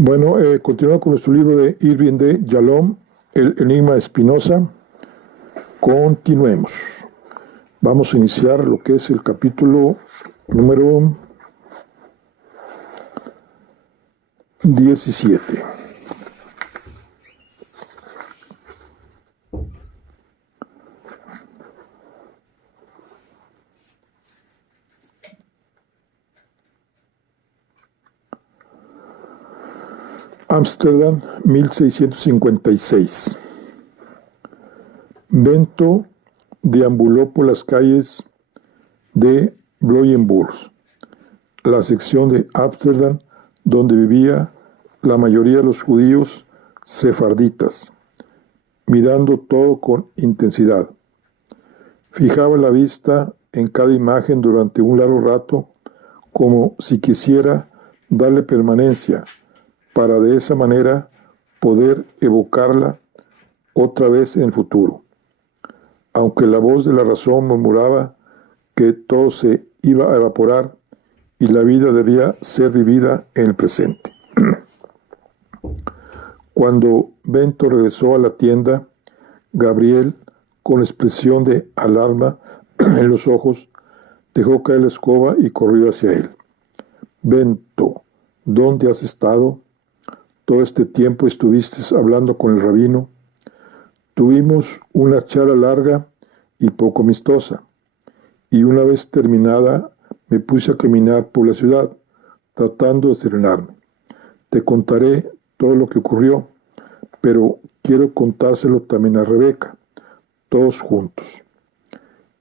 Bueno, continuando con nuestro libro de Irving de Yalom, El Enigma de Spinoza. Continuemos. Vamos a iniciar lo que es el capítulo número 17. Ámsterdam, 1656. Bento deambuló por las calles de Bloemenburg, la sección de Ámsterdam donde vivía la mayoría de los judíos sefarditas, mirando todo con intensidad. Fijaba la vista en cada imagen durante un largo rato, como si quisiera darle permanencia, para de esa manera poder evocarla otra vez en el futuro. Aunque la voz de la razón murmuraba que todo se iba a evaporar y la vida debía ser vivida en el presente. Cuando Bento regresó a la tienda, Gabriel, con expresión de alarma en los ojos, dejó caer la escoba y corrió hacia él. Bento, ¿dónde has estado? Todo este tiempo estuviste hablando con el rabino. Tuvimos una charla larga y poco amistosa, y una vez terminada me puse a caminar por la ciudad, tratando de serenarme. Te contaré todo lo que ocurrió, pero quiero contárselo también a Rebeca, todos juntos.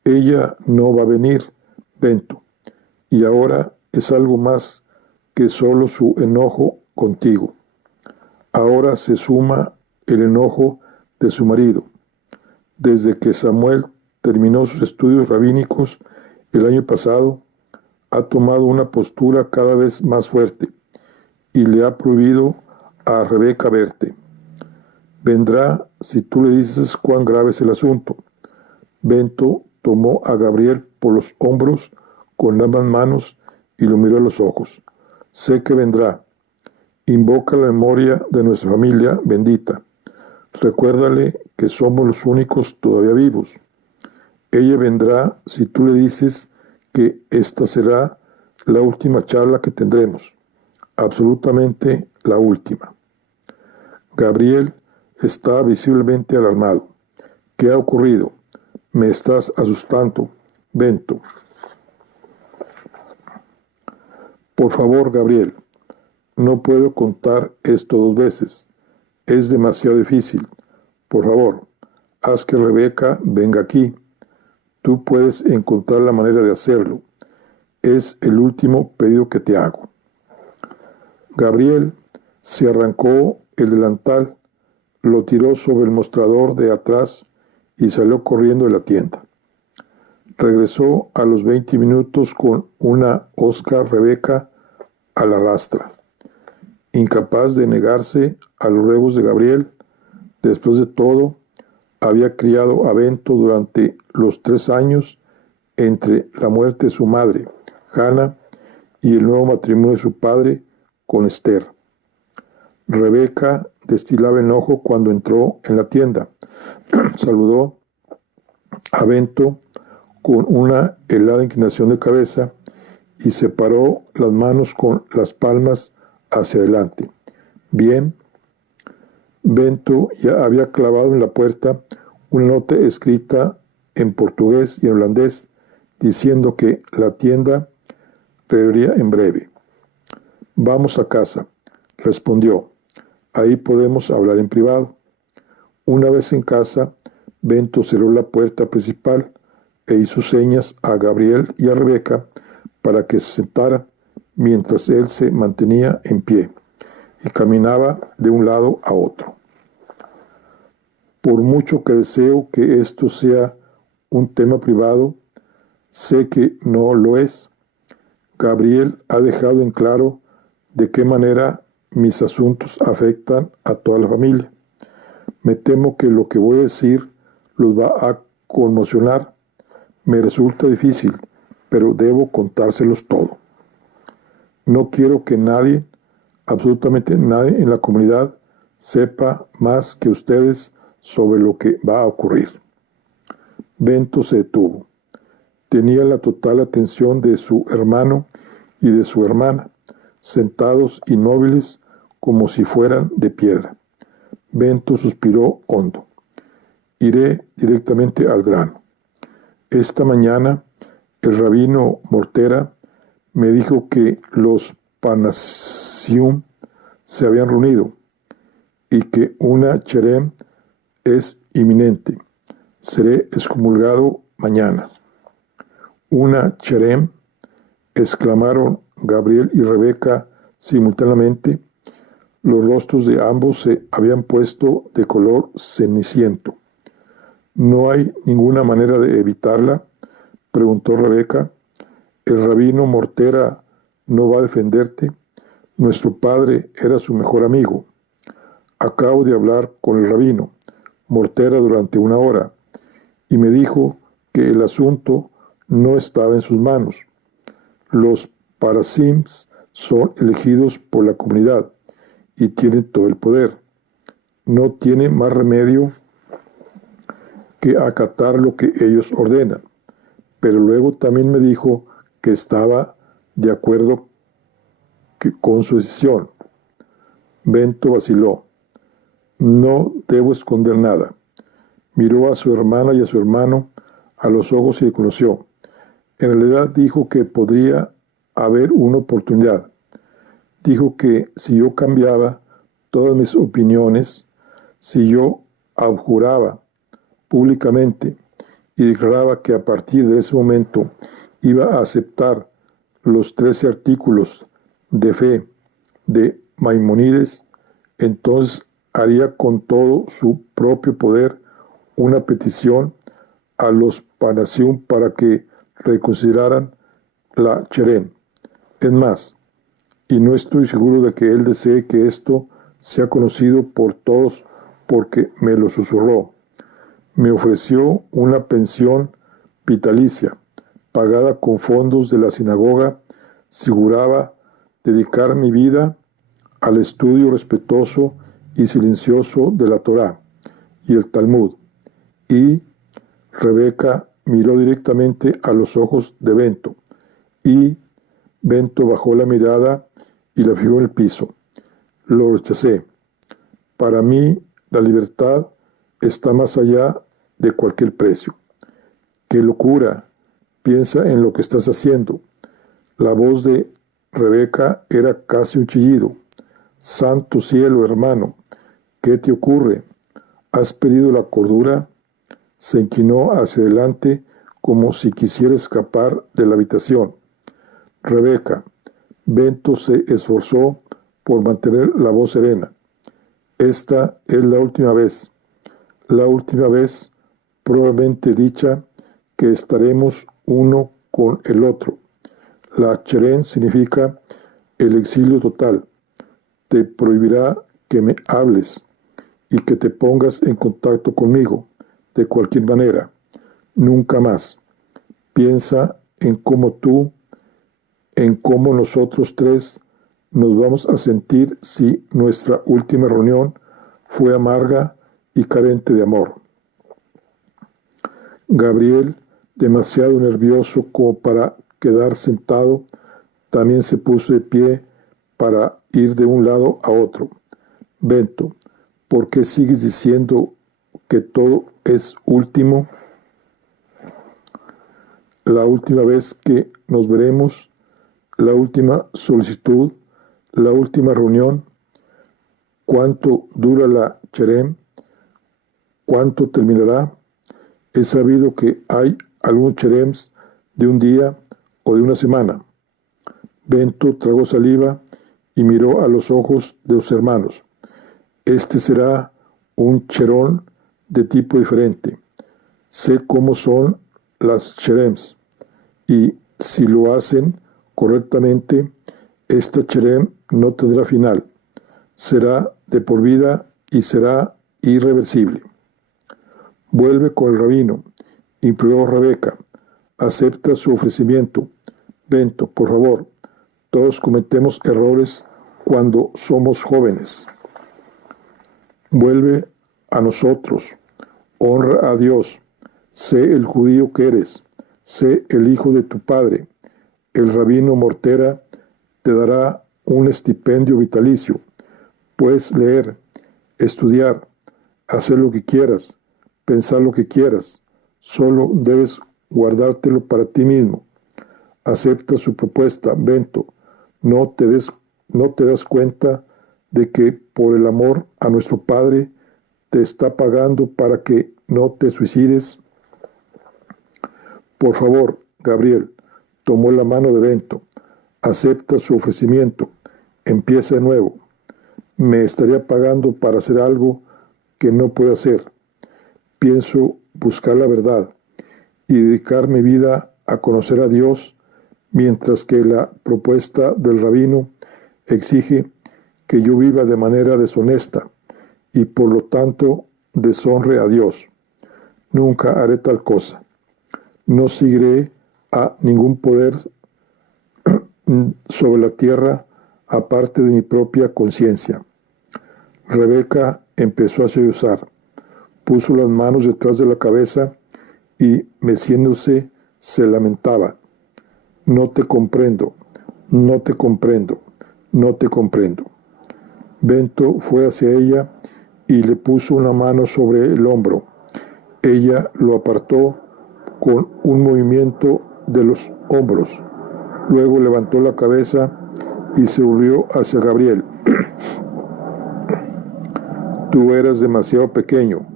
Ella no va a venir, Bento, y ahora es algo más que solo su enojo contigo. Ahora se suma el enojo de su marido. Desde que Samuel terminó sus estudios rabínicos el año pasado, ha tomado una postura cada vez más fuerte y le ha prohibido a Rebeca verte. Vendrá si tú le dices cuán grave es el asunto. Bento tomó a Gabriel por los hombros con ambas manos y lo miró a los ojos. Sé que vendrá. Invoca la memoria de nuestra familia bendita. Recuérdale que somos los únicos todavía vivos. Ella vendrá si tú le dices que esta será la última charla que tendremos. Absolutamente la última. Gabriel está visiblemente alarmado. ¿Qué ha ocurrido? Me estás asustando, Bento. Por favor, Gabriel. No puedo contar esto dos veces. Es demasiado difícil. Por favor, haz que Rebeca venga aquí. Tú puedes encontrar la manera de hacerlo. Es el último pedido que te hago. Gabriel se arrancó el delantal, lo tiró sobre el mostrador de atrás y salió corriendo de la tienda. Regresó a los 20 minutos con una hosca Rebeca a la rastra. Incapaz de negarse a los ruegos de Gabriel, después de todo, había criado a Bento durante los 3 años entre la muerte de su madre, Hannah, y el nuevo matrimonio de su padre con Esther. Rebeca destilaba enojo cuando entró en la tienda. Saludó a Bento con una helada inclinación de cabeza y separó las manos con las palmas hacia adelante. Bien. Bento ya había clavado en la puerta una nota escrita en portugués y en holandés diciendo que la tienda reabriría en breve. Vamos a casa, respondió. Ahí podemos hablar en privado. Una vez en casa, Bento cerró la puerta principal e hizo señas a Gabriel y a Rebeca para que se sentaran mientras él se mantenía en pie y caminaba de un lado a otro. Por mucho que deseo que esto sea un tema privado, sé que no lo es. Gabriel ha dejado en claro de qué manera mis asuntos afectan a toda la familia. Me temo que lo que voy a decir los va a conmocionar. Me resulta difícil, pero debo contárselos todo. No quiero que nadie, Absolutamente nadie en la comunidad sepa más que ustedes sobre lo que va a ocurrir. Bento se detuvo. Tenía la total atención de su hermano y de su hermana, sentados inmóviles como si fueran de piedra. Bento suspiró hondo. Iré directamente al grano. Esta mañana el rabino Mortera me dijo que los Panasium se habían reunido y que una cherem es inminente. Seré excomulgado mañana. Una cherem, exclamaron Gabriel y Rebeca simultáneamente. Los rostros de ambos se habían puesto de color ceniciento. ¿No hay ninguna manera de evitarla?, preguntó Rebeca. ¿El rabino Mortera no va a defenderte? Nuestro padre era su mejor amigo. Acabo de hablar con el rabino Mortera durante 1 hora y me dijo que el asunto no estaba en sus manos. Los parasims son elegidos por la comunidad y tienen todo el poder. No tiene más remedio que acatar lo que ellos ordenan. Pero luego también me dijo que estaba de acuerdo con su decisión. Bento vaciló. No debo esconder nada. Miró a su hermana y a su hermano a los ojos y reconoció. En realidad dijo que podría haber una oportunidad. Dijo que si yo cambiaba todas mis opiniones, si yo abjuraba públicamente y declaraba que a partir de ese momento iba a aceptar los 13 artículos de fe de Maimónides, entonces haría con todo su propio poder una petición a los Panasium para que reconsideraran la cherem. Es más, y no estoy seguro de que él desee que esto sea conocido por todos porque me lo susurró. Me ofreció una pensión vitalicia, pagada con fondos de la sinagoga, si juraba dedicar mi vida al estudio respetuoso y silencioso de la Torá y el Talmud. Y Rebeca miró directamente a los ojos de Bento, y Bento bajó la mirada y la fijó en el piso. Lo rechacé. Para mí, la libertad está más allá de cualquier precio. ¡Qué locura! Piensa en lo que estás haciendo. La voz de Rebeca era casi un chillido. Santo cielo, hermano, ¿qué te ocurre? ¿Has perdido la cordura? Se inclinó hacia adelante como si quisiera escapar de la habitación. Rebeca, Bento se esforzó por mantener la voz serena. Esta es la última vez probablemente dicha, que estaremos uno con el otro. La cherem significa el exilio total. Te prohibirá que me hables y que te pongas en contacto conmigo de cualquier manera. Nunca más. Piensa en cómo nosotros tres nos vamos a sentir si nuestra última reunión fue amarga y carente de amor. Gabriel, demasiado nervioso como para quedar sentado, también se puso de pie para ir de un lado a otro. Bento, ¿por qué sigues diciendo que todo es último? La última vez que nos veremos, la última solicitud, la última reunión. ¿Cuánto dura la cherem? ¿Cuánto terminará? He sabido que hay algunos cherems de un día o de una semana. Bento tragó saliva y miró a los ojos de sus hermanos. Este será un cherón de tipo diferente. Sé cómo son las cherems y si lo hacen correctamente, esta cherem no tendrá final. Será de por vida y será irreversible. Vuelve con el rabino, imploró Rebeca. Acepta su ofrecimiento. Bento, por favor, todos cometemos errores cuando somos jóvenes. Vuelve a nosotros, honra a Dios, sé el judío que eres, sé el hijo de tu padre. El rabino Mortera te dará un estipendio vitalicio. Puedes leer, estudiar, hacer lo que quieras, pensar lo que quieras. Solo debes guardártelo para ti mismo. Acepta su propuesta, Bento. No te das cuenta de que por el amor a nuestro Padre te está pagando para que no te suicides. Por favor, Gabriel, tomó la mano de Bento. Acepta su ofrecimiento. Empieza de nuevo. Me estaría pagando para hacer algo que no puedo hacer. Pienso buscar la verdad y dedicar mi vida a conocer a Dios, mientras que la propuesta del rabino exige que yo viva de manera deshonesta y por lo tanto deshonre a Dios. Nunca haré tal cosa. No seguiré a ningún poder sobre la tierra aparte de mi propia conciencia. Rebeca empezó a sollozar, puso las manos detrás de la cabeza y, meciéndose, se lamentaba. No te comprendo, no te comprendo, no te comprendo. Bento fue hacia ella y le puso una mano sobre el hombro. Ella lo apartó con un movimiento de los hombros. Luego levantó la cabeza y se volvió hacia Gabriel. Tú eras demasiado pequeño,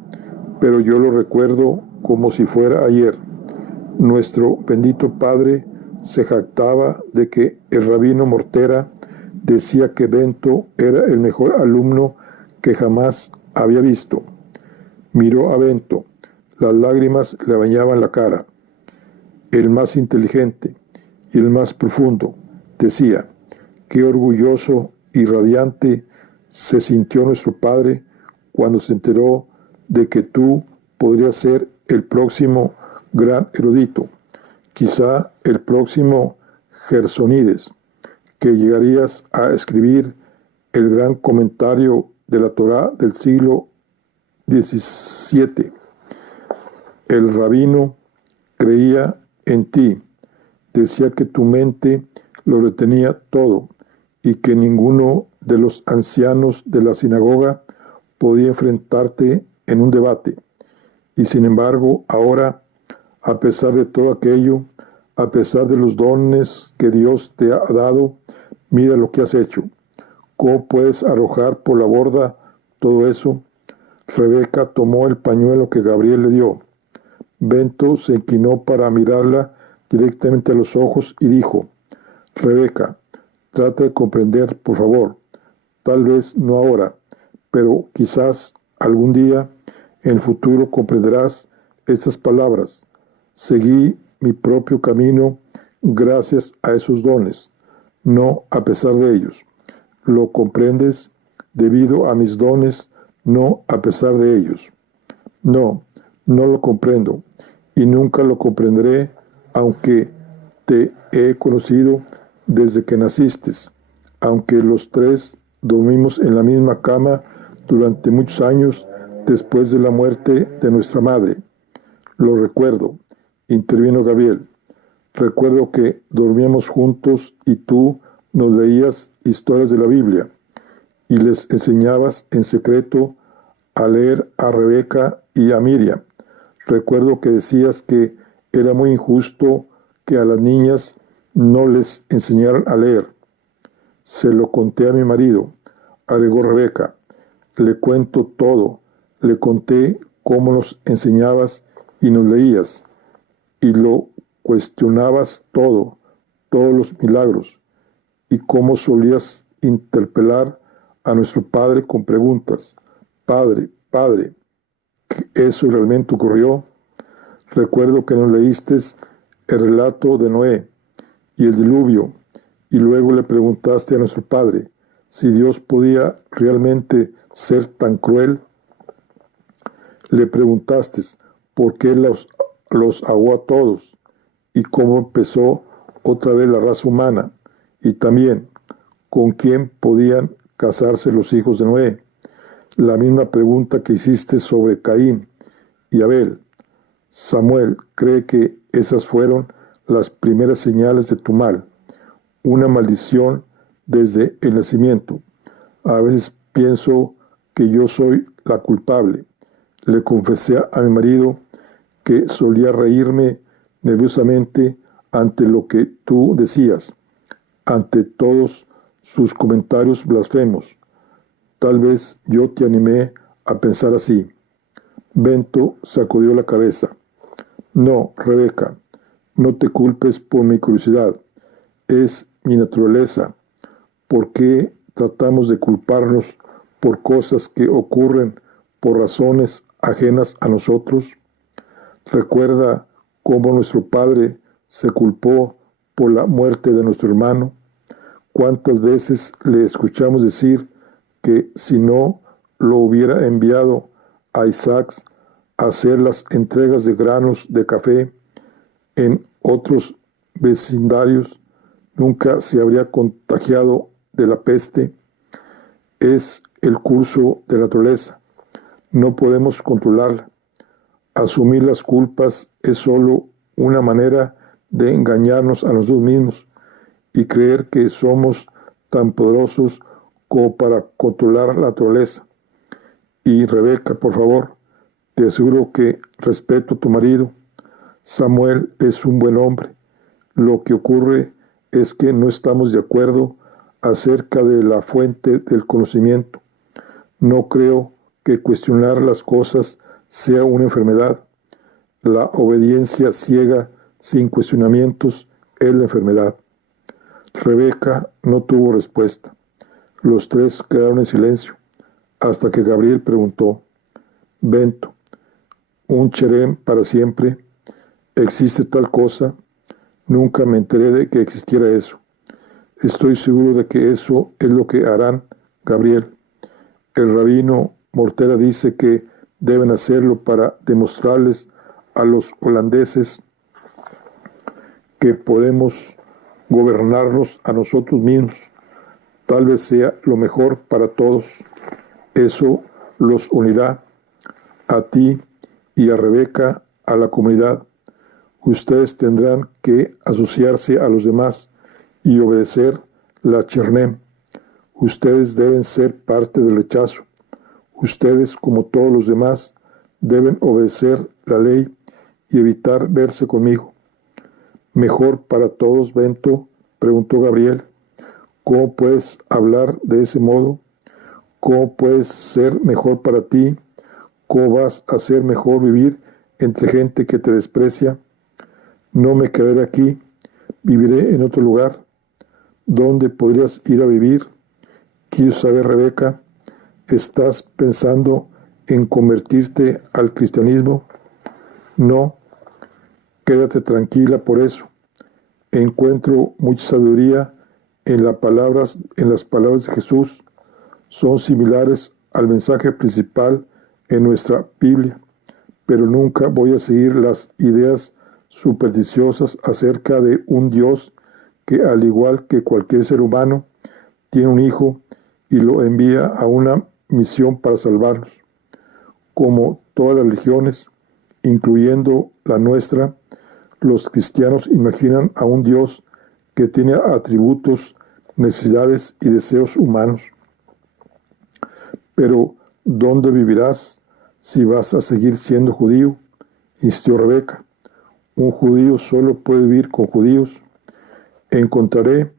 pero yo lo recuerdo como si fuera ayer. Nuestro bendito Padre se jactaba de que el rabino Mortera decía que Bento era el mejor alumno que jamás había visto. Miró a Bento. Las lágrimas le bañaban la cara. El más inteligente y el más profundo, decía. Qué orgulloso y radiante se sintió nuestro Padre cuando se enteró de que tú podrías ser el próximo gran erudito, quizá el próximo Gersonides, que llegarías a escribir el gran comentario de la Torá del siglo XVII. El rabino creía en ti, decía que tu mente lo retenía todo y que ninguno de los ancianos de la sinagoga podía enfrentarte en un debate. Y sin embargo, ahora, a pesar de todo aquello, a pesar de los dones que Dios te ha dado, mira lo que has hecho. ¿Cómo puedes arrojar por la borda todo eso? Rebeca tomó el pañuelo que Gabriel le dio. Bento se inclinó para mirarla directamente a los ojos y dijo: Rebeca, trata de comprender, por favor. Tal vez no ahora, pero quizás algún día en el futuro comprenderás estas palabras. Seguí mi propio camino gracias a esos dones, no a pesar de ellos. ¿Lo comprendes? Debido a mis dones, no a pesar de ellos. No, no lo comprendo y nunca lo comprenderé, aunque te he conocido desde que naciste, aunque los tres dormimos en la misma cama durante muchos años después de la muerte de nuestra madre. Lo recuerdo, intervino Gabriel. Recuerdo que dormíamos juntos y tú nos leías historias de la Biblia y les enseñabas en secreto a leer a Rebeca y a Miriam. Recuerdo que decías que era muy injusto que a las niñas no les enseñaran a leer. Se lo conté a mi marido, agregó Rebeca. Le cuento todo. Le conté cómo nos enseñabas y nos leías, y lo cuestionabas todo, todos los milagros, y cómo solías interpelar a nuestro padre con preguntas. Padre, padre, ¿eso realmente ocurrió? Recuerdo que nos leíste el relato de Noé y el diluvio, y luego le preguntaste a nuestro padre si Dios podía realmente ser tan cruel. Le preguntaste por qué los ahogó a todos y cómo empezó otra vez la raza humana, y también ¿con quién podían casarse los hijos de Noé? La misma pregunta que hiciste sobre Caín y Abel. Samuel cree que esas fueron las primeras señales de tu mal, una maldición desde el nacimiento. A veces pienso que yo soy la culpable. Le confesé a mi marido que solía reírme nerviosamente ante lo que tú decías, ante todos sus comentarios blasfemos. Tal vez yo te animé a pensar así. Bento sacudió la cabeza. No, Rebeca, no te culpes por mi curiosidad. Es mi naturaleza. ¿Por qué tratamos de culparnos por cosas que ocurren por razones ajenas a nosotros? Recuerda cómo nuestro padre se culpó por la muerte de nuestro hermano. ¿Cuántas veces le escuchamos decir que si no lo hubiera enviado a Isaac a hacer las entregas de granos de café en otros vecindarios, nunca se habría contagiado de la peste? Es el curso de la naturaleza. No podemos controlarla. Asumir las culpas es solo una manera de engañarnos a nosotros mismos y creer que somos tan poderosos como para controlar la naturaleza. Y Rebeca, por favor, te aseguro que respeto a tu marido. Samuel es un buen hombre. Lo que ocurre es que no estamos de acuerdo acerca de la fuente del conocimiento. No creo que cuestionar las cosas sea una enfermedad. La obediencia ciega sin cuestionamientos es la enfermedad. Rebeca no tuvo respuesta. Los tres quedaron en silencio, hasta que Gabriel preguntó: Bento, ¿un cherem para siempre? ¿Existe tal cosa? Nunca me enteré de que existiera eso. Estoy seguro de que eso es lo que harán, Gabriel. El rabino Mortera dice que deben hacerlo para demostrarles a los holandeses que podemos gobernarnos a nosotros mismos. Tal vez sea lo mejor para todos. Eso los unirá a ti y a Rebeca, a la comunidad. Ustedes tendrán que asociarse a los demás y obedecer la Chernem. Ustedes deben ser parte del rechazo. Ustedes, como todos los demás, deben obedecer la ley y evitar verse conmigo. ¿Mejor para todos, Bento?, preguntó Gabriel. ¿Cómo puedes hablar de ese modo? ¿Cómo puedes ser mejor para ti? ¿Cómo vas a ser mejor vivir entre gente que te desprecia? No me quedaré aquí, viviré en otro lugar. ¿Dónde podrías ir a vivir? Quiero saber, Rebeca, ¿estás pensando en convertirte al cristianismo? No, quédate tranquila por eso. Encuentro mucha sabiduría en las palabras de Jesús. Son similares al mensaje principal en nuestra Biblia, pero nunca voy a seguir las ideas supersticiosas acerca de un Dios que, al igual que cualquier ser humano, tiene un hijo y lo envía a una misión para salvarnos. Como todas las religiones, incluyendo la nuestra, los cristianos imaginan a un Dios que tiene atributos, necesidades y deseos humanos. Pero, ¿dónde vivirás si vas a seguir siendo judío?, insistió Rebeca. Un judío solo puede vivir con judíos. ¿Encontraré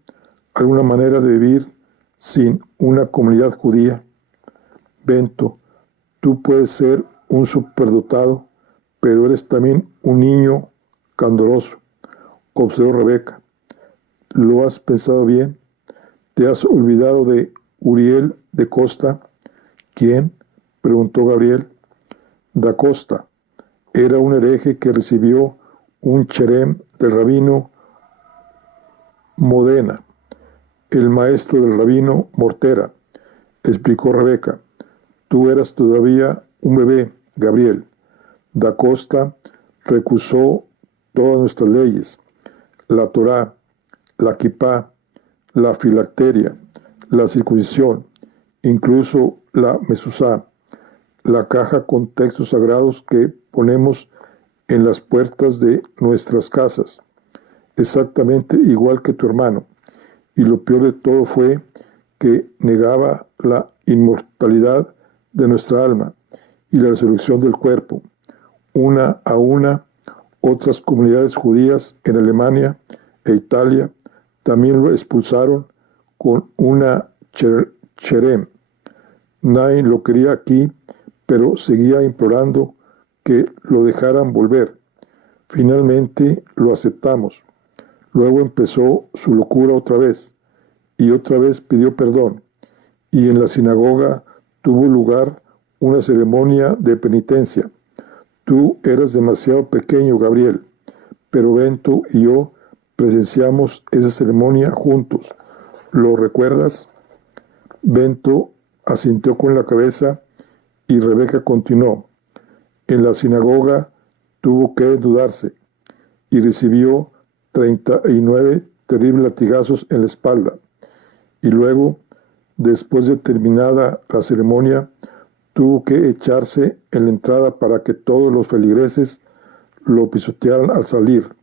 alguna manera de vivir sin una comunidad judía? Bento, tú puedes ser un superdotado, pero eres también un niño candoroso, observó Rebeca. ¿Lo has pensado bien? ¿Te has olvidado de Uriel de Costa? ¿Quién?, preguntó Gabriel. Da Costa era un hereje que recibió un cherem del rabino Modena, el maestro del rabino Mortera, explicó Rebeca. Tú eras todavía un bebé, Gabriel. Da Costa recusó todas nuestras leyes, la Torá, la Kipá, la filacteria, la circuncisión, incluso la mesuzá, la caja con textos sagrados que ponemos en las puertas de nuestras casas, exactamente igual que tu hermano. Y lo peor de todo fue que negaba la inmortalidad de nuestra alma y la resurrección del cuerpo. Una a una, otras comunidades judías en Alemania e Italia también lo expulsaron con una cherem. Nadie lo quería aquí, pero seguía implorando que lo dejaran volver. Finalmente lo aceptamos. Luego empezó su locura otra vez, y otra vez pidió perdón, y en la sinagoga tuvo lugar una ceremonia de penitencia. Tú eras demasiado pequeño, Gabriel, pero Bento y yo presenciamos esa ceremonia juntos. ¿Lo recuerdas? Bento asintió con la cabeza y Rebeca continuó. En la sinagoga tuvo que dudarse y recibió 39 terribles latigazos en la espalda. Y luego, después de terminada la ceremonia, tuvo que echarse en la entrada para que todos los feligreses lo pisotearan al salir.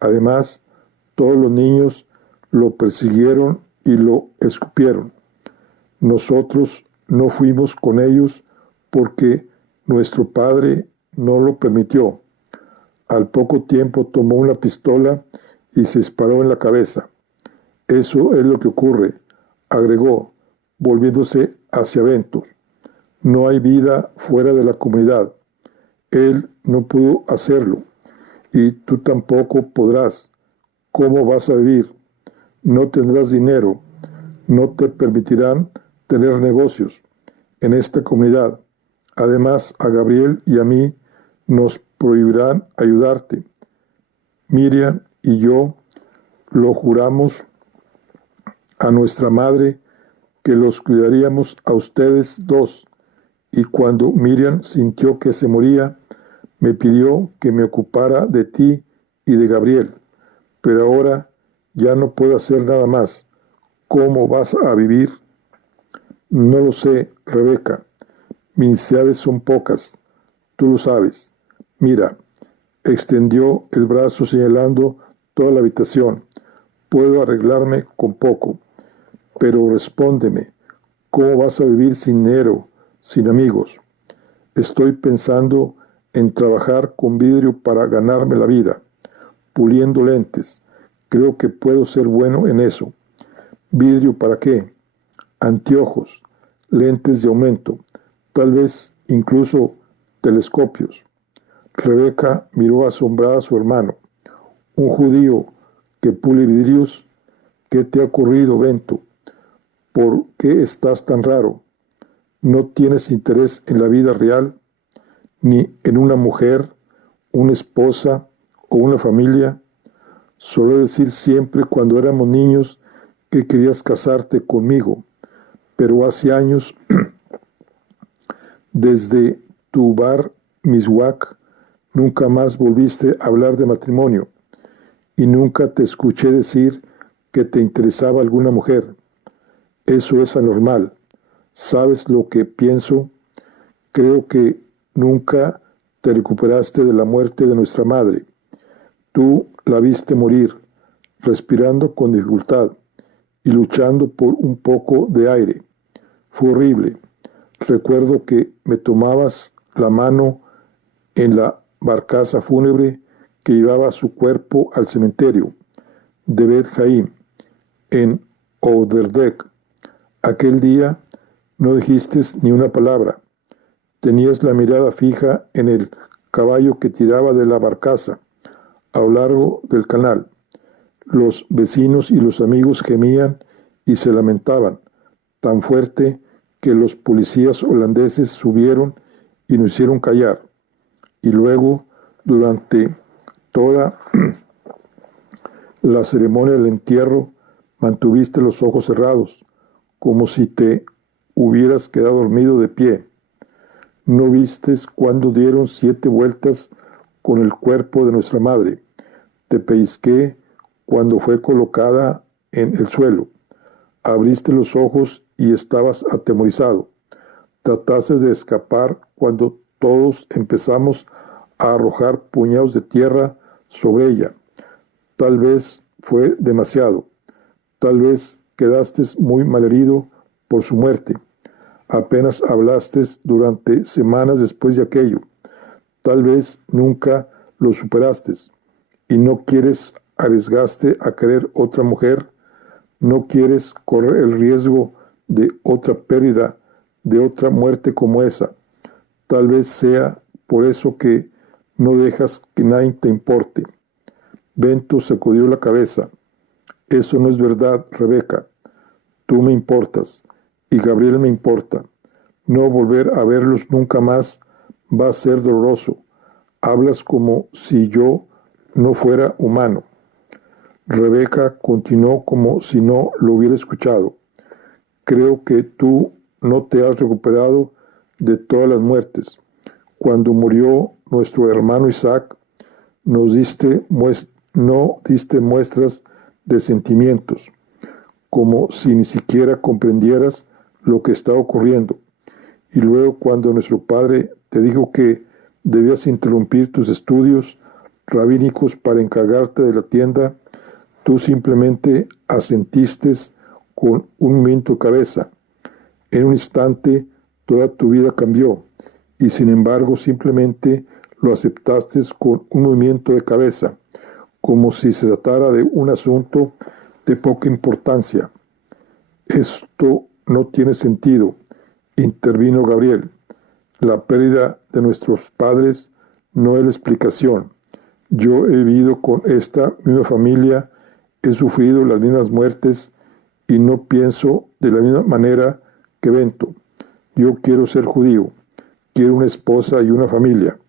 Además, todos los niños lo persiguieron y lo escupieron. Nosotros no fuimos con ellos porque nuestro padre no lo permitió. Al poco tiempo tomó una pistola y se disparó en la cabeza. Eso es lo que ocurre, agregó, volviéndose hacia Bento. No hay vida fuera de la comunidad. Él no pudo hacerlo, y tú tampoco podrás. ¿Cómo vas a vivir? No tendrás dinero, no te permitirán tener negocios en esta comunidad. Además, a Gabriel y a mí nos prohibirán ayudarte. Miriam y yo lo juramos a nuestra madre que los cuidaríamos a ustedes dos, y cuando Miriam sintió que se moría, me pidió que me ocupara de ti y de Gabriel, pero ahora ya no puedo hacer nada más. ¿Cómo vas a vivir? No lo sé, Rebeca. Mis necesidades son pocas, tú lo sabes. Mira, extendió el brazo señalando toda la habitación. Puedo arreglarme con poco, pero respóndeme, ¿cómo vas a vivir sin dinero, sin amigos? Estoy pensando en trabajar con vidrio para ganarme la vida, puliendo lentes. Creo que puedo ser bueno en eso. ¿Vidrio para qué? Anteojos, lentes de aumento, tal vez incluso telescopios. Rebeca miró asombrada a su hermano. ¿Un judío que pule vidrios? ¿Qué te ha ocurrido, Bento? ¿Por qué estás tan raro? ¿No tienes interés en la vida real, ni en una mujer, una esposa o una familia? Solé decir siempre cuando éramos niños que querías casarte conmigo, pero hace años, desde tu bar Miswak, nunca más volviste a hablar de matrimonio, y nunca te escuché decir que te interesaba alguna mujer. Eso es anormal. ¿Sabes lo que pienso? Creo que nunca te recuperaste de la muerte de nuestra madre. Tú la viste morir, respirando con dificultad y luchando por un poco de aire. Fue horrible. Recuerdo que me tomabas la mano en la barcaza fúnebre que llevaba su cuerpo al cementerio de Bet Jaim, en Ouderdek. Aquel día no dijiste ni una palabra. Tenías la mirada fija en el caballo que tiraba de la barcaza a lo largo del canal. Los vecinos y los amigos gemían y se lamentaban, tan fuerte que los policías holandeses subieron y nos hicieron callar. Y luego, durante toda la ceremonia del entierro, mantuviste los ojos cerrados, como si te hubieras quedado dormido de pie. ¿No vistes cuando dieron 7 vueltas con el cuerpo de nuestra madre? Te pellizqué cuando fue colocada en el suelo. Abriste los ojos y estabas atemorizado. Trataste de escapar cuando todos empezamos a arrojar puñados de tierra sobre ella. Tal vez fue demasiado. Tal vez quedaste muy malherido por su muerte. Apenas hablaste durante semanas después de aquello. Tal vez nunca lo superaste y no quieres arriesgarte a querer otra mujer. No quieres correr el riesgo de otra pérdida, de otra muerte como esa. Tal vez sea por eso que no dejas que nadie te importe. Bento sacudió la cabeza. Eso no es verdad, Rebeca. Tú me importas y Gabriel me importa. No volver a verlos nunca más va a ser doloroso. Hablas como si yo no fuera humano. Rebeca continuó como si no lo hubiera escuchado. Creo que tú no te has recuperado de todas las muertes. Cuando murió nuestro hermano Isaac, no diste muestras de sentimientos, como si ni siquiera comprendieras lo que está ocurriendo. Y luego cuando nuestro padre te dijo que debías interrumpir tus estudios rabínicos para encargarte de la tienda, tú simplemente asentiste con un movimiento de cabeza. En un instante toda tu vida cambió y sin embargo simplemente lo aceptaste con un movimiento de cabeza, como si se tratara de un asunto de poca importancia. Esto no tiene sentido, intervino Gabriel. La pérdida de nuestros padres no es la explicación. Yo he vivido con esta misma familia, he sufrido las mismas muertes y no pienso de la misma manera que Bento. Yo quiero ser judío, quiero una esposa y una familia.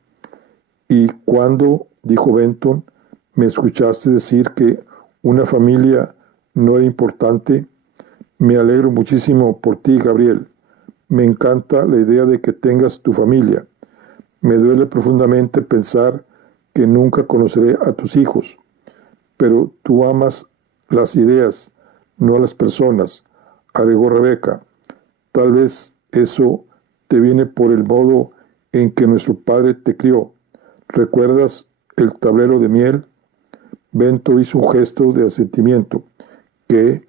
¿Y cuando, dijo Benton, me escuchaste decir que una familia no era importante? Me alegro muchísimo por ti, Gabriel. Me encanta la idea de que tengas tu familia. Me duele profundamente pensar que nunca conoceré a tus hijos. Pero tú amas las ideas, no a las personas, agregó Rebeca. Tal vez eso te viene por el modo en que nuestro padre te crió. ¿Recuerdas el tablero de miel? Bento hizo un gesto de asentimiento. ¿Qué?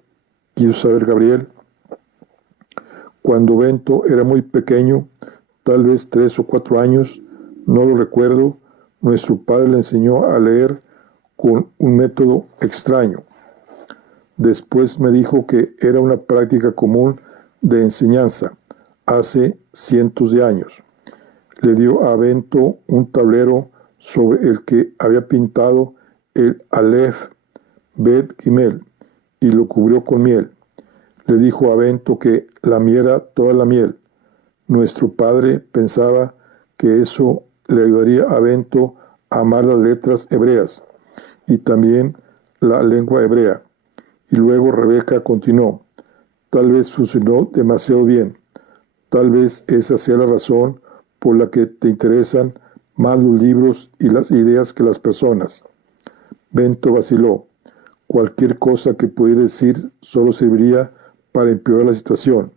Quiso saber Gabriel. Cuando Bento era muy pequeño, tal vez 3 o 4 años, no lo recuerdo, nuestro padre le enseñó a leer con un método extraño. Después me dijo que era una práctica común de enseñanza, hace cientos de años. Le dio a Bento un tablero sobre el que había pintado el Aleph, Bet Gimel y lo cubrió con miel. Le dijo a Bento que lamiera toda la miel. Nuestro padre pensaba que eso le ayudaría a Bento a amar las letras hebreas y también la lengua hebrea. Y luego Rebeca continuó. Tal vez funcionó demasiado bien. Tal vez esa sea la razón por la que te interesan más los libros y las ideas que las personas. Bento vaciló. Cualquier cosa que pudiera decir solo serviría para empeorar la situación.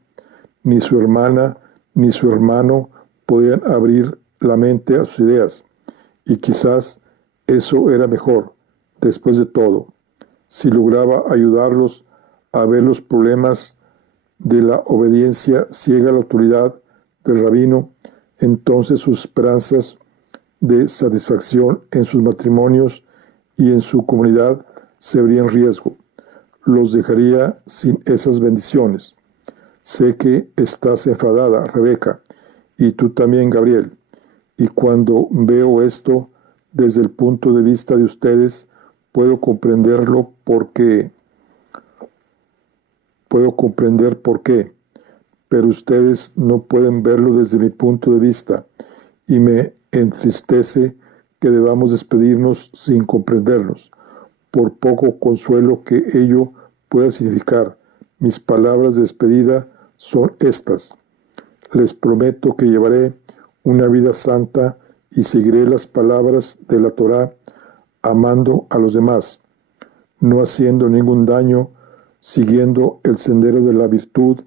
Ni su hermana ni su hermano podían abrir la mente a sus ideas. Y quizás eso era mejor, después de todo. Si lograba ayudarlos a ver los problemas de la obediencia ciega a la autoridad del rabino, entonces sus esperanzas de satisfacción en sus matrimonios y en su comunidad se verían en riesgo. Los dejaría sin esas bendiciones. Sé que estás enfadada, Rebeca, y tú también, Gabriel. Y cuando veo esto desde el punto de vista de ustedes, puedo comprender por qué, pero ustedes no pueden verlo desde mi punto de vista, y me entristece que debamos despedirnos sin comprendernos, por poco consuelo que ello pueda significar. Mis palabras de despedida son estas. Les prometo que llevaré una vida santa y seguiré las palabras de la Torá, amando a los demás, no haciendo ningún daño, siguiendo el sendero de la virtud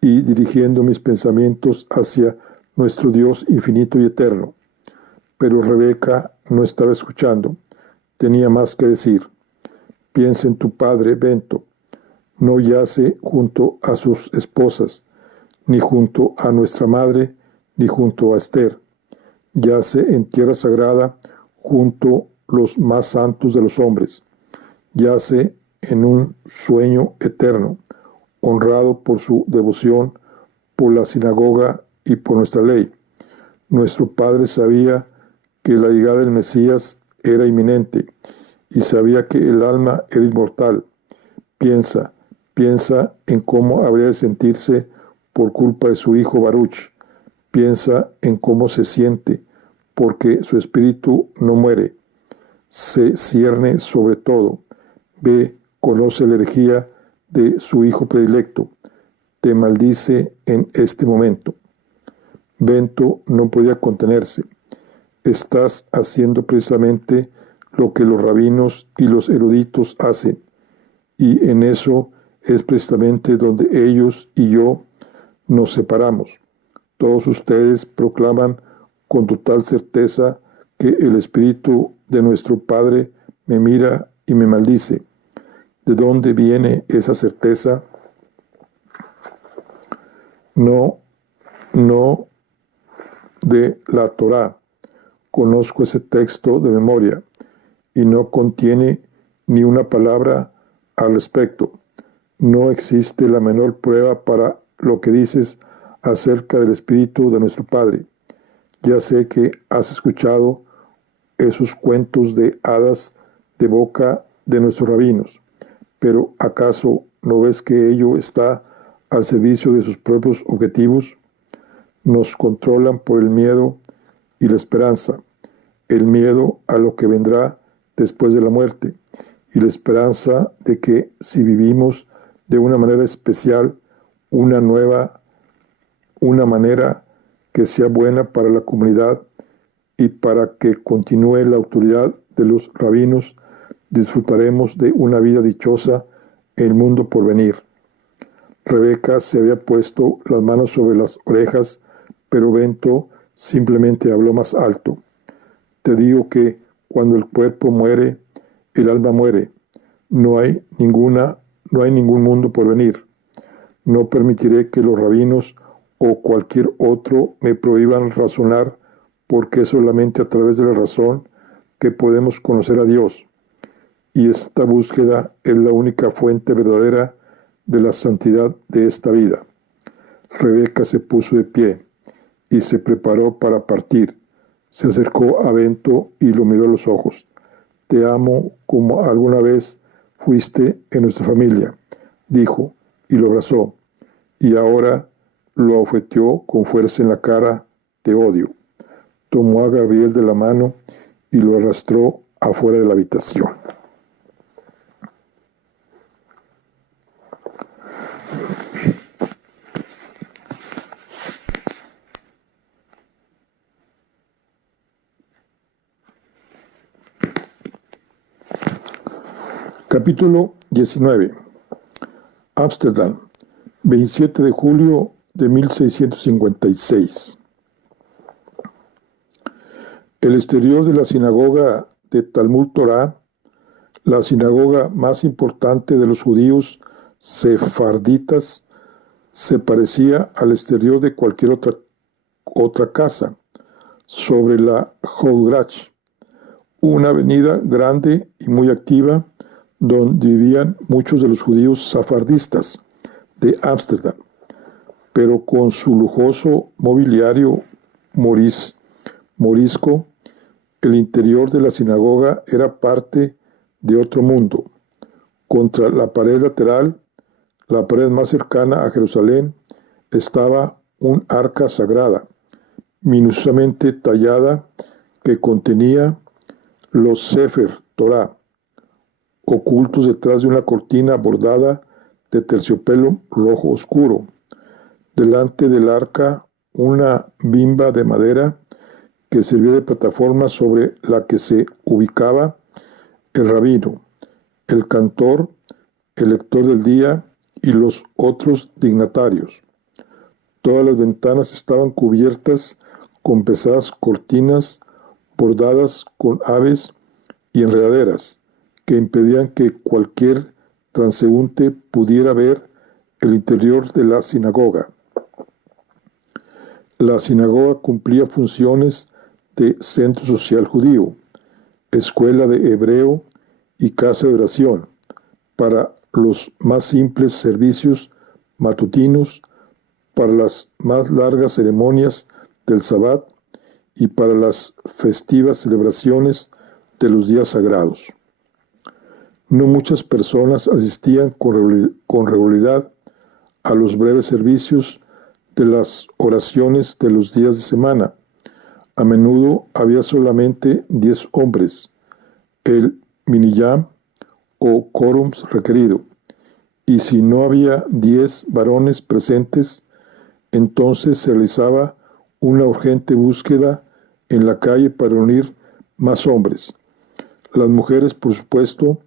y dirigiendo mis pensamientos hacia nuestro Dios infinito y eterno. Pero Rebeca no estaba escuchando. Tenía más que decir. Piensa en tu padre, Bento. No yace junto a sus esposas, ni junto a nuestra madre, ni junto a Esther. Yace en tierra sagrada junto a los más santos de los hombres. Yace en un sueño eterno, honrado por su devoción, por la sinagoga y por nuestra ley. Nuestro padre sabía que la llegada del Mesías era inminente y sabía que el alma era inmortal. Piensa en cómo habría de sentirse por culpa de su hijo Baruch. Piensa en cómo se siente, porque su espíritu no muere. Se cierne sobre todo. Ve, conoce la herejía de su hijo predilecto. Te maldice en este momento. Bento no podía contenerse. Estás haciendo precisamente lo que los rabinos y los eruditos hacen, y en eso es precisamente donde ellos y yo nos separamos. Todos ustedes proclaman con total certeza que el espíritu de nuestro Padre me mira y me maldice. ¿De dónde viene esa certeza? No de la Torá. Conozco ese texto de memoria y no contiene ni una palabra al respecto. No existe la menor prueba para lo que dices acerca del espíritu de nuestro Padre. Ya sé que has escuchado esos cuentos de hadas de boca de nuestros rabinos, pero ¿acaso no ves que ello está al servicio de sus propios objetivos? Nos controlan por el miedo y la esperanza, el miedo a lo que vendrá después de la muerte y la esperanza de que si vivimos de una manera especial, una manera que sea buena para la comunidad y para que continúe la autoridad de los rabinos, disfrutaremos de una vida dichosa en el mundo por venir. Rebeca se había puesto las manos sobre las orejas, pero Bento simplemente habló más alto. Te digo que cuando el cuerpo muere, el alma muere. No hay ningún mundo por venir. No permitiré que los rabinos o cualquier otro me prohíban razonar, porque es solamente a través de la razón que podemos conocer a Dios. Y esta búsqueda es la única fuente verdadera de la santidad de esta vida. Rebeca se puso de pie y se preparó para partir. Se acercó a Bento y lo miró a los ojos. Te amo como alguna vez fuiste en nuestra familia, dijo, y lo abrazó. Y ahora lo abofeteó con fuerza en la cara. Te odio. Tomó a Gabriel de la mano y lo arrastró afuera de la habitación. Capítulo 19. Ámsterdam, 27 de julio de 1656. El exterior de la sinagoga de Talmud Torah, la sinagoga más importante de los judíos sefarditas, se parecía al exterior de cualquier otra casa, sobre la Hougrach, una avenida grande y muy activa, donde vivían muchos de los judíos sefardistas de Ámsterdam, pero con su lujoso mobiliario morisco, el interior de la sinagoga era parte de otro mundo. Contra la pared lateral, la pared más cercana a Jerusalén, estaba un arca sagrada, minuciosamente tallada, que contenía los Sefer Torah, ocultos detrás de una cortina bordada de terciopelo rojo oscuro. Delante del arca, una bimba de madera que servía de plataforma sobre la que se ubicaba el rabino, el cantor, el lector del día y los otros dignatarios. Todas las ventanas estaban cubiertas con pesadas cortinas bordadas con aves y enredaderas que impedían que cualquier transeúnte pudiera ver el interior de la sinagoga. La sinagoga cumplía funciones de centro social judío, escuela de hebreo y casa de oración para los más simples servicios matutinos, para las más largas ceremonias del Sabbat y para las festivas celebraciones de los días sagrados. No muchas personas asistían con regularidad a los breves servicios de las oraciones de los días de semana. A menudo había solamente 10 hombres, el miniyam o quórum requerido, y si no había 10 varones presentes, entonces se realizaba una urgente búsqueda en la calle para reunir más hombres. Las mujeres, por supuesto,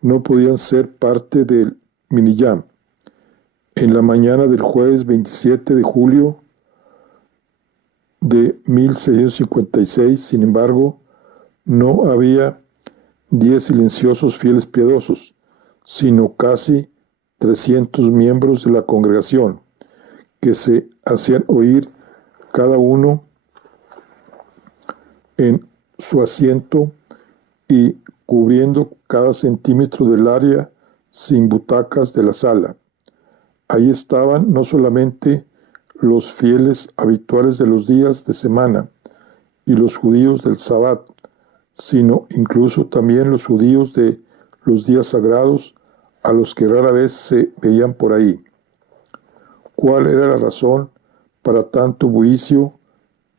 no podían ser parte del miniyam. En la mañana del jueves 27 de julio de 1656, sin embargo, no había 10 silenciosos fieles piadosos, sino casi 300 miembros de la congregación, que se hacían oír cada uno en su asiento y cubriendo cada centímetro del área sin butacas de la sala. Ahí estaban no solamente los fieles habituales de los días de semana y los judíos del Sabbat, sino incluso también los judíos de los días sagrados a los que rara vez se veían por ahí. ¿Cuál era la razón para tanto bullicio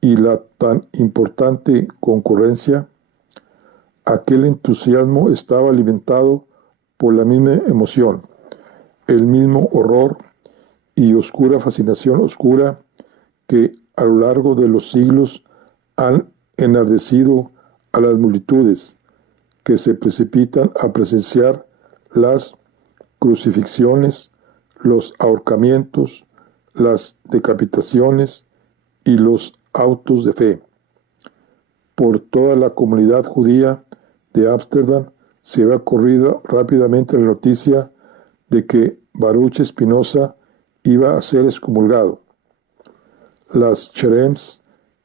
y la tan importante concurrencia? Aquel entusiasmo estaba alimentado por la misma emoción, el mismo horror y oscura fascinación oscura que a lo largo de los siglos han enardecido a las multitudes que se precipitan a presenciar las crucifixiones, los ahorcamientos, las decapitaciones y los autos de fe. Por toda la comunidad judía de Ámsterdam se había corrido rápidamente la noticia de que Baruch Spinoza iba a ser excomulgado. Las cherems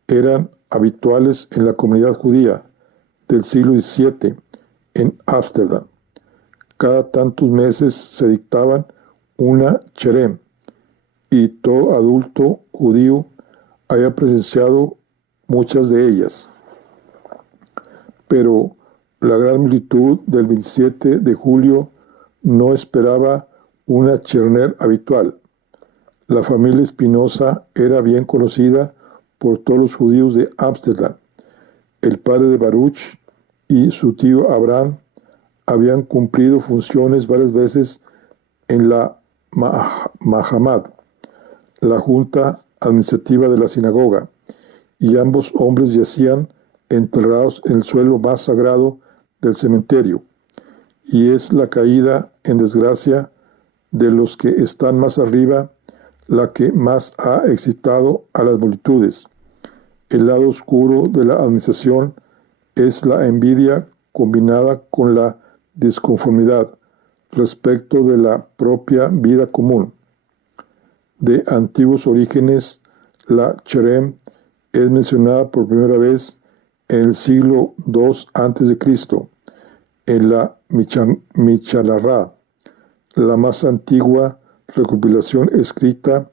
eran habituales en la comunidad judía del siglo XVII en Ámsterdam. Cada tantos meses se dictaban una cherem y todo adulto judío había presenciado muchas de ellas. Pero la gran multitud del 27 de julio no esperaba una cherner habitual. La familia Spinoza era bien conocida por todos los judíos de Ámsterdam. El padre de Baruch y su tío Abraham habían cumplido funciones varias veces en la Mahamad, la junta administrativa de la sinagoga, y ambos hombres yacían enterrados en el suelo más sagrado del cementerio, y es la caída en desgracia de los que están más arriba la que más ha excitado a las multitudes. El lado oscuro de la administración es la envidia combinada con la disconformidad respecto de la propia vida común. De antiguos orígenes, la cherem es mencionada por primera vez en el siglo II a.C., en la Mishnah, la más antigua recopilación escrita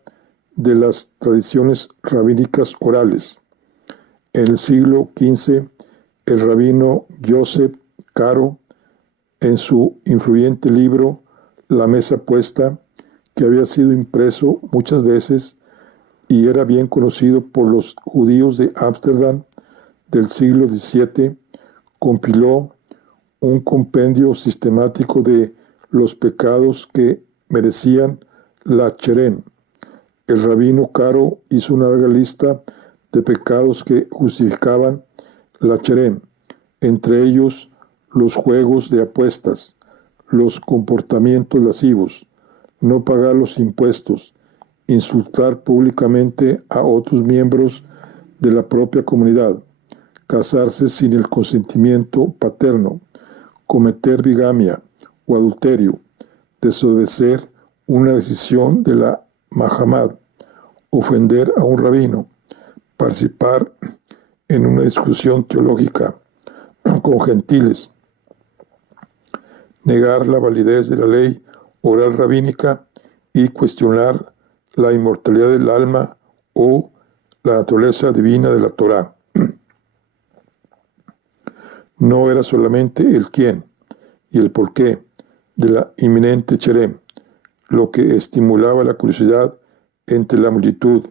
de las tradiciones rabínicas orales. En el siglo XV, el rabino Joseph Caro, en su influyente libro La Mesa Puesta, que había sido impreso muchas veces y era bien conocido por los judíos de Ámsterdam del siglo XVII, compiló un compendio sistemático de los pecados que merecían la cherem. El rabino Caro hizo una larga lista de pecados que justificaban la cherem, entre ellos los juegos de apuestas, los comportamientos lascivos, no pagar los impuestos, insultar públicamente a otros miembros de la propia comunidad, casarse sin el consentimiento paterno, cometer bigamia o adulterio, desobedecer una decisión de la Mahamad, ofender a un rabino, participar en una discusión teológica con gentiles, negar la validez de la ley oral rabínica y cuestionar la inmortalidad del alma o la naturaleza divina de la Torá. No era solamente el quién y el porqué de la inminente Cherem lo que estimulaba la curiosidad entre la multitud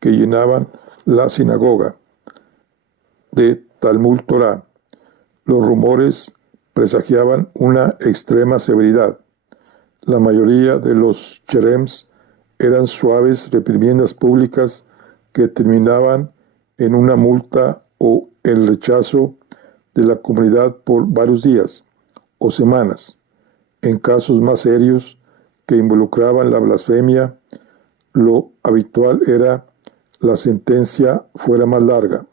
que llenaban la sinagoga de Talmud Torah. Los rumores presagiaban una extrema severidad. La mayoría de los cherems eran suaves reprimendas públicas que terminaban en una multa o el rechazo de la comunidad por varios días o semanas. En casos más serios que involucraban la blasfemia, lo habitual era la sentencia fuera más larga.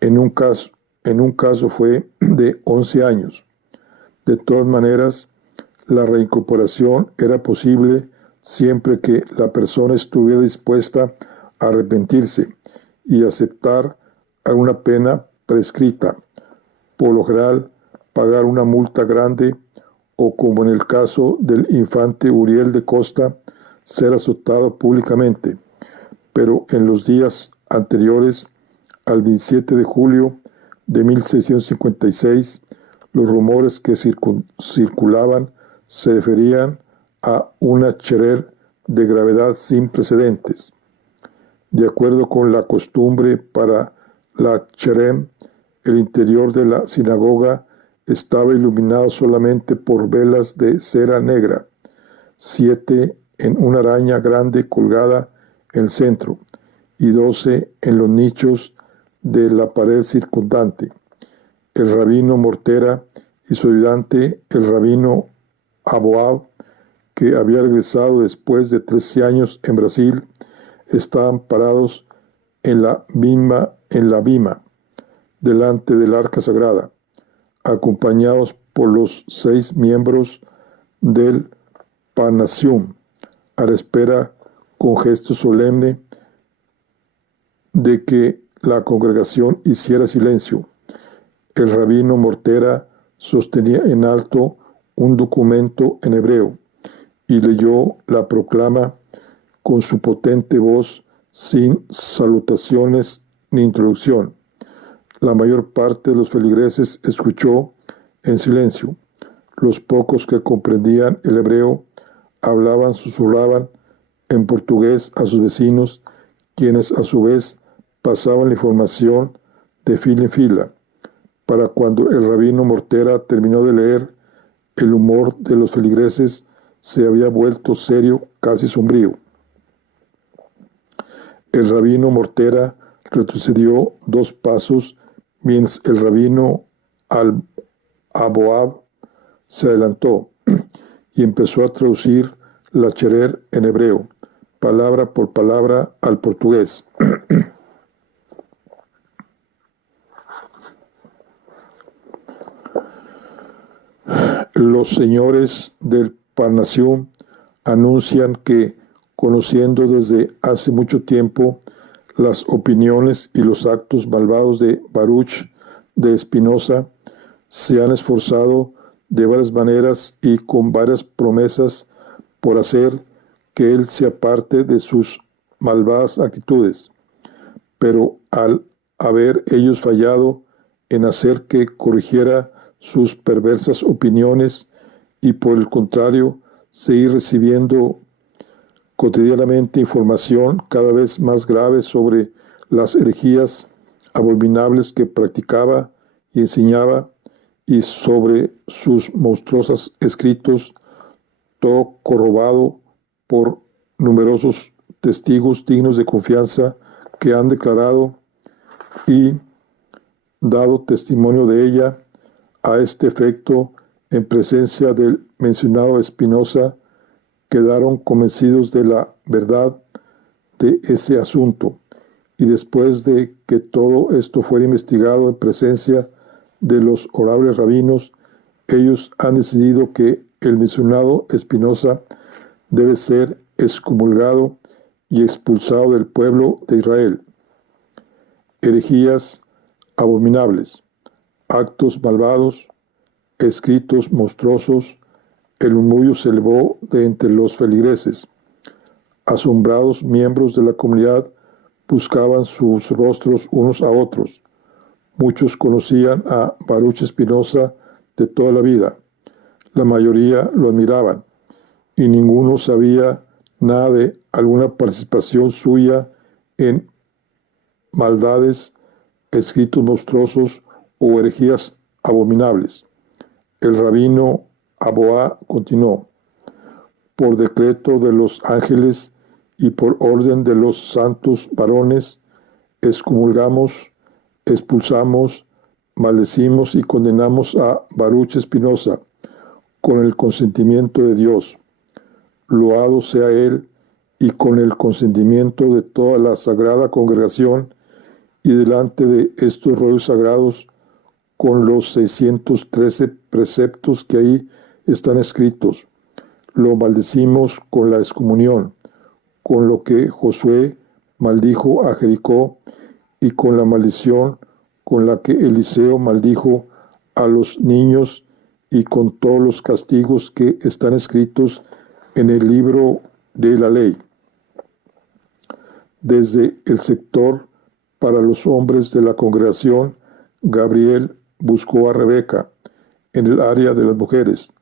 En un caso fue de 11 años. De todas maneras, la reincorporación era posible siempre que la persona estuviera dispuesta a arrepentirse y aceptar alguna pena prescrita, por lo general pagar una multa grande o, como en el caso del infante Uriel de Costa, ser azotado públicamente. Pero en los días anteriores al 27 de julio de 1656, los rumores que circulaban se referían a una cherer de gravedad sin precedentes. De acuerdo con la costumbre para la cherem, el interior de la sinagoga estaba iluminado solamente por velas de cera negra, 7 en una araña grande colgada en el centro y 12 en los nichos de la pared circundante. El rabino Mortera y su ayudante, el rabino Aboab, que había regresado después de 13 años en Brasil, estaban parados en la bima, delante del arca sagrada, acompañados por los 6 miembros del Parnasium, a la espera con gesto solemne de que la congregación hiciera silencio. El rabino Mortera sostenía en alto un documento en hebreo y leyó la proclama con su potente voz sin salutaciones ni introducción. La mayor parte de los feligreses escuchó en silencio. Los pocos que comprendían el hebreo susurraban en portugués a sus vecinos, quienes a su vez pasaban la información de fila en fila. Para cuando el rabino Mortera terminó de leer, el humor de los feligreses se había vuelto serio, casi sombrío. El rabino Mortera retrocedió 2 pasos, mientras el rabino Aboab se adelantó y empezó a traducir la cherer en hebreo, palabra por palabra al portugués. Los señores del Parnasium anuncian que, conociendo desde hace mucho tiempo las opiniones y los actos malvados de Baruch de Espinosa, se han esforzado de varias maneras y con varias promesas por hacer que él se aparte de sus malvadas actitudes. Pero al haber ellos fallado en hacer que corrigiera sus perversas opiniones y por el contrario seguir recibiendo cotidianamente información cada vez más grave sobre las herejías abominables que practicaba y enseñaba y sobre sus monstruosos escritos, todo corroborado por numerosos testigos dignos de confianza que han declarado y dado testimonio de ella. A este efecto, en presencia del mencionado Espinosa, quedaron convencidos de la verdad de ese asunto, y después de que todo esto fuera investigado en presencia de los honorables rabinos, ellos han decidido que el mencionado Espinosa debe ser excomulgado y expulsado del pueblo de Israel. Herejías abominables, actos malvados, escritos monstruosos, el murmullo se elevó de entre los feligreses. Asombrados miembros de la comunidad buscaban sus rostros unos a otros. Muchos conocían a Baruch Espinosa de toda la vida. La mayoría lo admiraban, y ninguno sabía nada de alguna participación suya en maldades, escritos monstruosos o herejías abominables. El rabino Aboá continuó: por decreto de los ángeles y por orden de los santos varones, excomulgamos, expulsamos, maldecimos y condenamos a Baruch Espinosa con el consentimiento de Dios. Loado sea él, y con el consentimiento de toda la sagrada congregación, y delante de estos rollos sagrados, con los 613 preceptos que ahí están escritos. Lo maldecimos con la excomunión, con lo que Josué maldijo a Jericó, y con la maldición con la que Eliseo maldijo a los niños, y con todos los castigos que están escritos en el libro de la ley. Desde el sector para los hombres de la congregación, Gabriel buscó a Rebeca en el área de las mujeres,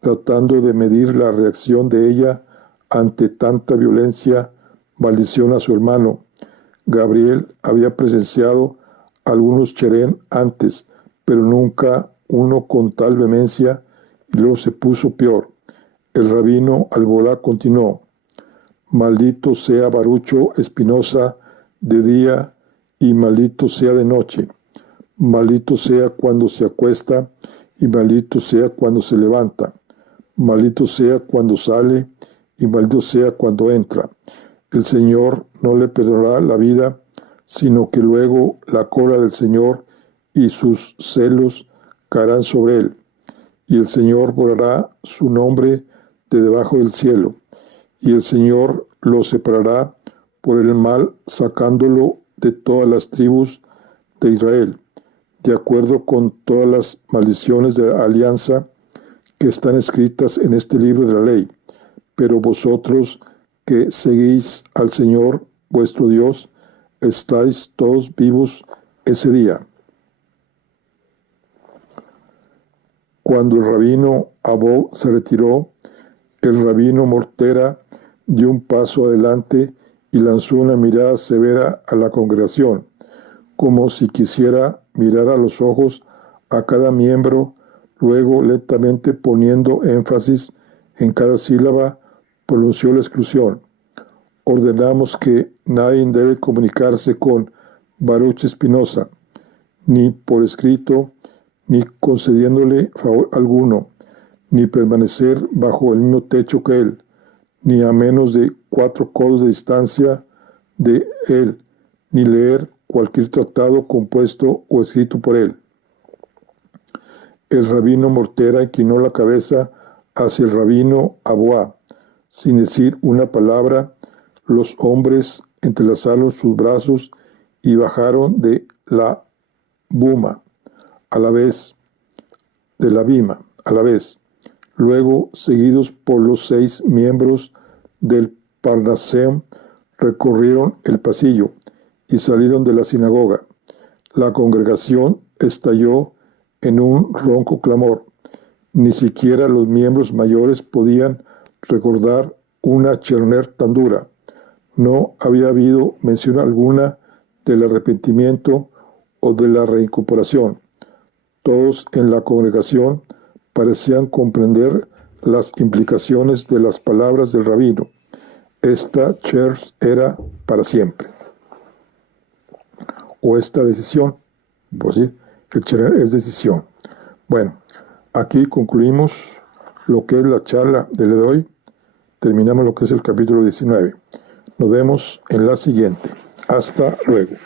tratando de medir la reacción de ella ante tanta violencia, maldición a su hermano. Gabriel había presenciado algunos cherén antes, pero nunca uno con tal vehemencia, y luego se puso peor. El rabino Albolá continuó: maldito sea Barucho Espinosa de día y maldito sea de noche. Maldito sea cuando se acuesta y maldito sea cuando se levanta. Maldito sea cuando sale y maldito sea cuando entra. El Señor no le perdonará la vida, sino que luego la cólera del Señor y sus celos caerán sobre él. Y el Señor borrará su nombre de debajo del cielo, y el Señor lo separará por el mal, sacándolo de todas las tribus de Israel, de acuerdo con todas las maldiciones de la alianza que están escritas en este libro de la ley. Pero vosotros que seguís al Señor vuestro Dios, estáis todos vivos ese día. Cuando el rabino Abó se retiró, el rabino Mortera dio un paso adelante y lanzó una mirada severa a la congregación, como si quisiera mirar a los ojos a cada miembro. Luego, lentamente poniendo énfasis en cada sílaba, pronunció la exclusión: ordenamos que nadie debe comunicarse con Baruch Espinosa, ni por escrito, ni concediéndole favor alguno, ni permanecer bajo el mismo techo que él, ni a menos de 4 codos de distancia de él, ni leer cualquier tratado compuesto o escrito por él. El rabino Mortera inclinó la cabeza hacia el rabino Aboá. Sin decir una palabra, los hombres entrelazaron sus brazos y bajaron de la bima a la vez. Luego, seguidos por los 6 miembros del Parnasem, recorrieron el pasillo y salieron de la sinagoga. La congregación estalló en un ronco clamor. Ni siquiera los miembros mayores podían recordar una cherner tan dura. No había habido mención alguna del arrepentimiento o de la reincorporación. Todos en la congregación parecían comprender las implicaciones de las palabras del rabino. Esta cher era para siempre. O esta decisión, pues sí, el cher es decisión. Bueno, Aquí concluimos lo que es la charla del día de hoy. Terminamos lo que es el capítulo 19. Nos vemos en la siguiente. Hasta luego.